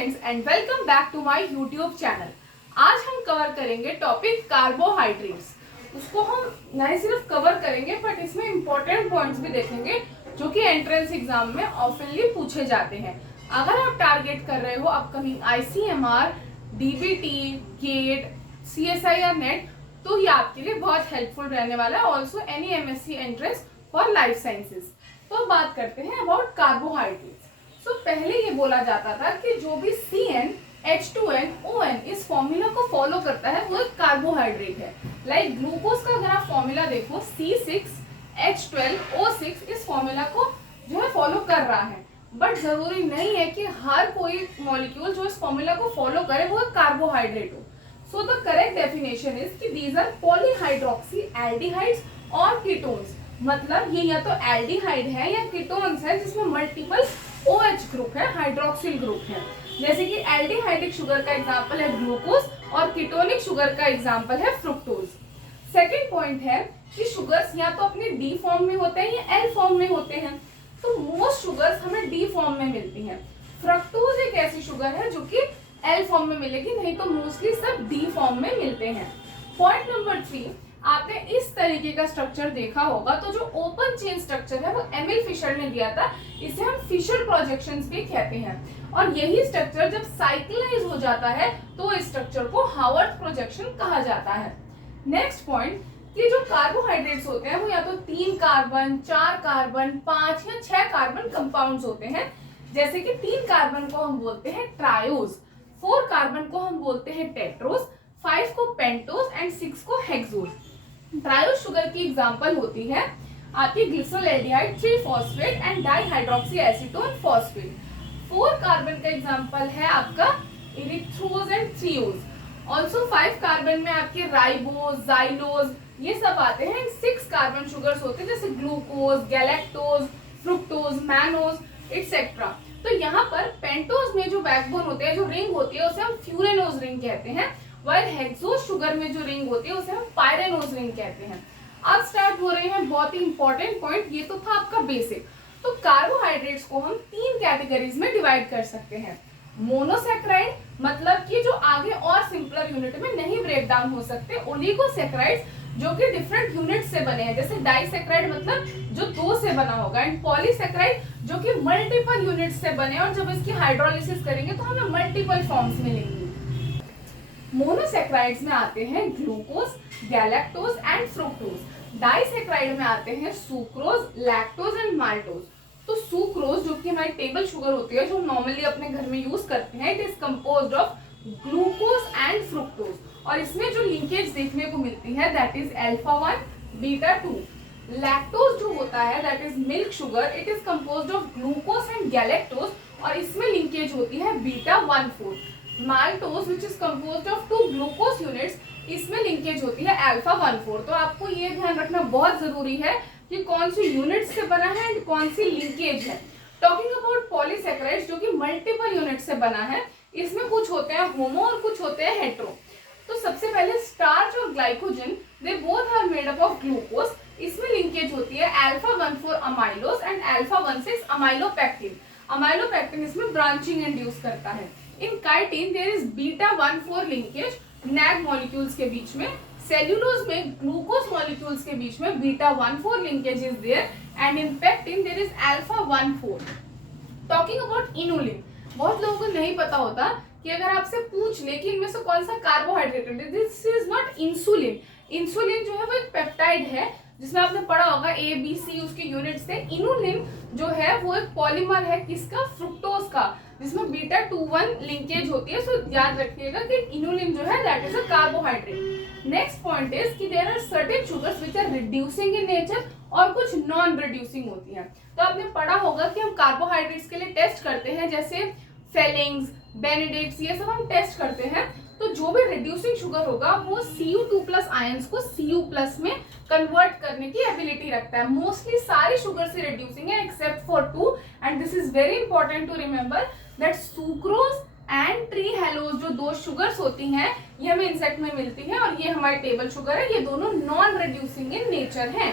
Friends and welcome back to my YouTube channel. आज हम cover करेंगे टॉपिक कार्बोहाइड्रेट्स। उसको हम नहीं सिर्फ कवर करेंगे बट इसमें इंपॉर्टेंट पॉइंट्स भी देखेंगे जो कि एंट्रेंस एग्जाम में ऑफनली पूछे जाते हैं। अगर आप टारगेट कर रहे हो upcoming ICMR, DBT, GATE, CSIR NET, तो ये आपके लिए बहुत हेल्पफुल रहने वाला है। Also any MSc entrance for life sciences. तो बात करते हैं अबाउट कार्बोहाइड्रेट्स। तो पहले ये बोला जाता था कि जो भी CnH2nOn इस फॉर्मूला को फॉलो करता है वो एक कार्बोहाइड्रेट है। लाइक ग्लूकोज का अगर आप फॉर्मूला देखो C6H12O6 इस फॉर्मूला को जो है फॉलो कर रहा है, बट जरूरी नहीं है कि हर कोई मॉलिक्यूल जो इस फॉर्मूला को फॉलो करे वो एक कार्बोहाइड्रेट हो। So the correct definition is कि दीज आर पॉलीहाइड्रोक्सी एल्डिहाइड्स और कीटोन्स। मतलब ये या तो एल्डिहाइड है या कीटोन्स है जिसमें मल्टीपल OH ग्रुप है, हाइड्रोक्सिल ग्रुप है। जैसे कि एल्डिहाइडिक शुगर का एग्जांपल है ग्लूकोज और कीटोनिक शुगर का एग्जांपल है फ्रुक्टोज। सेकंड पॉइंट है कि शुगर्स या तो अपने डी फॉर्म में होते हैं या एल फॉर्म में होते हैं। तो मोस्ट शुगर्स हमें डी फॉर्म में मिलती हैं। फ्रक्टोज एक ऐसी शुगर है जो कि एल फॉर्म में मिलेगी, नहीं तो मोस्टली सब डी फॉर्म में मिलते हैं। पॉइंट नंबर 3, आपने इस तरीके का स्ट्रक्चर देखा होगा। तो जो ओपन चेन स्ट्रक्चर है वो एमिल फिशर ने दिया था, इसे हम फिशर प्रोजेक्शंस भी कहते हैं। और यही स्ट्रक्चर जब साइक्लाइज हो जाता है तो इस स्ट्रक्चर को हावर्थ प्रोजेक्शन कहा जाता है। नेक्स्ट पॉइंट कि जो कार्बोहाइड्रेट्स होते हैं वो या तो 3 कार्बन, 4 कार्बन, 5 या 6 कार्बन कंपाउंड्स होते हैं। जैसे कि 3 कार्बन को हम बोलते हैं ट्रायोज, 4 कार्बन को हम बोलते हैं टेट्रोज, 5 को पेंटोज एंड 6 को हेक्सोज। ट्रायोज शुगर की एग्जांपल होती है आपकी glyceraldehyde three phosphate and dihydroxy acetone phosphate. 4 carbon का एग्जांपल है आपका erythrose and threose. Also 5 carbon में आपके राइबोज, जाइलोज ये सब आते हैं। 6 कार्बन शुगर्स होते हैं जैसे glucose, galactose, fructose, mannose etcetera. तो यहाँ पर पेंटोज में जो बैकबोन होते हैं, जो रिंग होती है उसे हम फ्यूरेनोज रिंग कहते हैं, वाइल हेक्सोज शुगर में जो रिंग होती है उसे हम पायरेनोज रिंग कहते हैं। अब स्टार्ट हो रहे हैं बहुत ही इंपॉर्टेंट पॉइंट। ये तो था आपका बेसिक। तो कार्बोहाइड्रेट्स को हम 3 कैटेगरीज में डिवाइड कर सकते हैं। मोनोसैकेराइड, मतलब कि जो आगे और सिंपलर यूनिट में नहीं ब्रेक डाउन हो सकते। ओलिगोसैकेराइड्स जो कि डिफरेंट यूनिट से बने हैं, जैसे डाइसैकेराइड मतलब जो 2 से बना होगा, एंड पॉलीसैकेराइड जो कि मल्टीपल यूनिट से बने और जब इसकी हाइड्रोलिसिस करेंगे तो हमें मल्टीपल फॉर्म्स मिलेंगी। मोनोसैकेराइड्स में आते हैं glucose, galactose and fructose. Disaccharide में आते हैं सुक्रोज, लैक्टोज एंड माल्टोज। तो सुक्रोज जो कि हमारी टेबल शुगर होती है, जो नॉर्मली अपने घर में यूज करते हैं, it is composed of glucose and fructose. और इसमें जो लिंकेज देखने को मिलती है that is alpha 1 beta 2। Lactose जो होता है that is milk sugar, it is composed of glucose and galactose और इसमें लिंकेज होती है beta 1,4। Maltose which is composed of 2 glucose units, इसमें लिंकेज होती है अल्फा 1,4। तो आपको ये ध्यान रखना बहुत जरूरी है कि कौन सी यूनिट से बना है एंड कौन सी लिंकेज है। टॉकिंग अबाउट पॉलीसैकेराइड्स जो कि मल्टीपल यूनिट से बना है, इसमें कुछ होते हैं होमो और कुछ होते हैं हेट्रो। तो सबसे पहले स्टार्च और glycogen, they both are made up of glucose. इसमें लिंकेज होती है alpha 1,4 amylose and alpha 1,6 amylopectin. Amylopectin इसमें ब्रांचिंग इंड्यूस करता है। In chitin there is beta 1,4 linkage NAG molecules के बीच में। सेल्यूलोज में ग्लूकोज मॉलिक्यूल्स के बीच में beta 1,4 linkage is there and in pectin there is alpha 1,4। Talking about inulin, बहुत लोगों को नहीं पता होता कि अगर आपसे पूछ ले कि इनमें से कौन सा कार्बोहाइड्रेट है, this is not insulin. Insulin जो है वो एक पेप्टाइड है जिसमें आपने पढ़ा होगा A, B, C उसके यूनिट्स थे। इनुलिन जो है वो एक पॉलीमर है किसका, फ्रुक्टोज का, जिसमें बीटा 2,1 लिंकेज होती है। सो याद रखिएगा कि इनुलिन जो है that is a carbohydrate. Next point is कि there are certain sugars which are reducing in nature और कुछ नॉन रिड्यूसिंग होती है। तो आपने पढ़ा होगा कि हम कार्बोहाइड्रेट्स के लिए टेस्ट करते हैं, जैसे फेलिंग्स, बेनेडिक्ट्स, ये सब हम टेस्ट करते हैं। तो जो भी रिड्यूसिंग शुगर होगा वो Cu2+ आयंस को Cu+ में कन्वर्ट करने की एबिलिटी रखता है। मोस्टली सारी शुगर से रिड्यूसिंग है except for 2, and this is very important to remember that sucrose and trehalose जो 2 शुगर्स होती हैं ये हमें इंसेक्ट में मिलती है और ये हमारी टेबल शुगर है। ये दोनों नॉन रिड्यूसिंग इन नेचर हैं।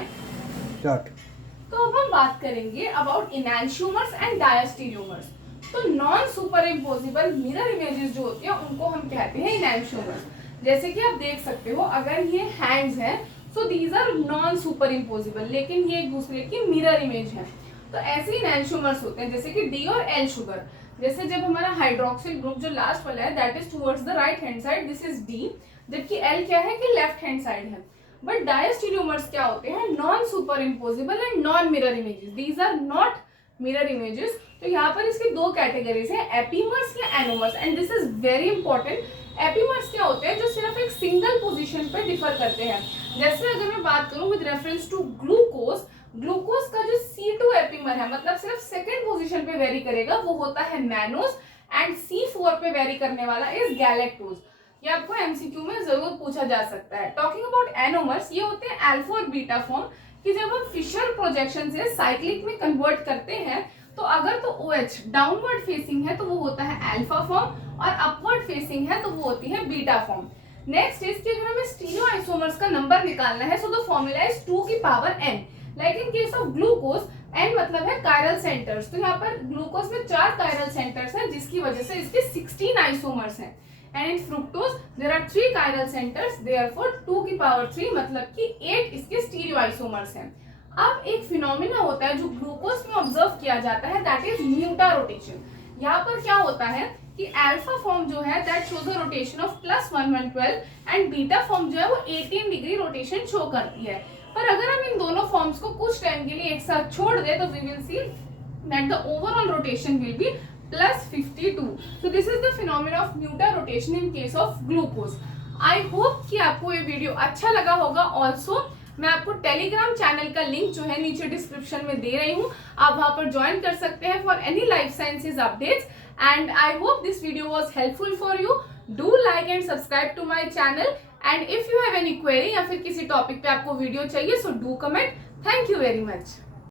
तो अब हम बात करेंगे अबाउट इनैंशियोमर्स एंड डायस्टीरियोमर्स। तो non super imposable mirror images जो होती हैं उनको हम कहते हैं इनैंशोमर्स। जैसे कि आप देख सकते हो, अगर ये हैंड्स हैं so these are non super impossible, लेकिन ये एक दूसरे की मिरर इमेज है। तो ऐसे ही इनैंशोमर्स होते हैं, जैसे कि डी और एल शुगर। जैसे जब हमारा हाइड्रोक्सिल ग्रुप जो लास्ट वाला है that is towards the right hand side, this is D, जबकि एल क्या है कि लेफ्ट हैंड साइड है। बट डायस्टीरियोमर्स क्या होते हैं, non super imposable and non mirror images, these are not mirror images. तो यहाँ पर इसकी दो कैटेगरीज है, एपीमर्स या anomers, and this is very important. Epimers क्या होते हैं, जो सिर्फ एक सिंगल पोजीशन पे डिफर करते हैं। जैसे अगर मैं बात करूं with reference to glucose, glucose का जो C2 एपीमर है, मतलब सिर्फ सेकंड पोजीशन पे वेरी करेगा, वो होता है मैनोज, एंड C4 पे वेरी करने वाला इज गैलेक्टोज। ये आपको एमसीक्यू में जरूर पूछा जा सकता है। टॉकिंग अबाउट एनोमर्स, ये होते हैं अल्फा और बीटा फॉर्म, कि जब हम फिशर प्रोजेक्शन से साइक्लिक में कन्वर्ट करते हैं तो अगर तो OH डाउनवर्ड फेसिंग है तो वो होता है अल्फा फॉर्म, और अपवर्ड फेसिंग है तो वो होती है बीटा फॉर्म। नेक्स्ट इज कि अगर हमें स्टीरियो आइसोमर्स का नंबर निकालना है सो द फॉर्मूला इज 2 की power n। Like in case of glucose, n मतलब है कायरल सेंटर्स, तो यहाँ पर ग्लूकोज में 4 कायरल सेंटर्स हैं, जिसकी वजह से इसके 16 आइसोमर्स हैं। And in fructose there are 3 chiral centres, therefore 2 की पावर 3 मतलब कि 8 इसके स्टीरियो आइसोमर्स हैं। अब एक फिनोमिना होता है जो ग्लूकोज में ऑब्जर्व किया जाता है, दैट इज म्यूटा रोटेशन। यहाँ पर क्या होता है कि अल्फा फॉर्म जो है that shows a rotation of +1 112, and beta form जो है वो 18 डिग्री रोटेशन शो करती है। पर अगर हम इन दोनों फॉर्म्स को कुछ टाइम के लिए एक साथ छोड़ दे तो we will see that the overall rotation will be +52। So this is the phenomena of muta rotation in case of glucose. I hope कि आपको ये वीडियो अच्छा लगा होगा। ऑल्सो मैं आपको टेलीग्राम चैनल का लिंक जो है नीचे डिस्क्रिप्शन में दे रही हूँ, आप वहां पर ज्वाइन कर सकते हैं for any life sciences updates. And I hope this video was helpful for you. Do like and subscribe to my channel, and if you have any query या फिर किसी टॉपिक पे आपको वीडियो चाहिए so do comment. Thank you very much.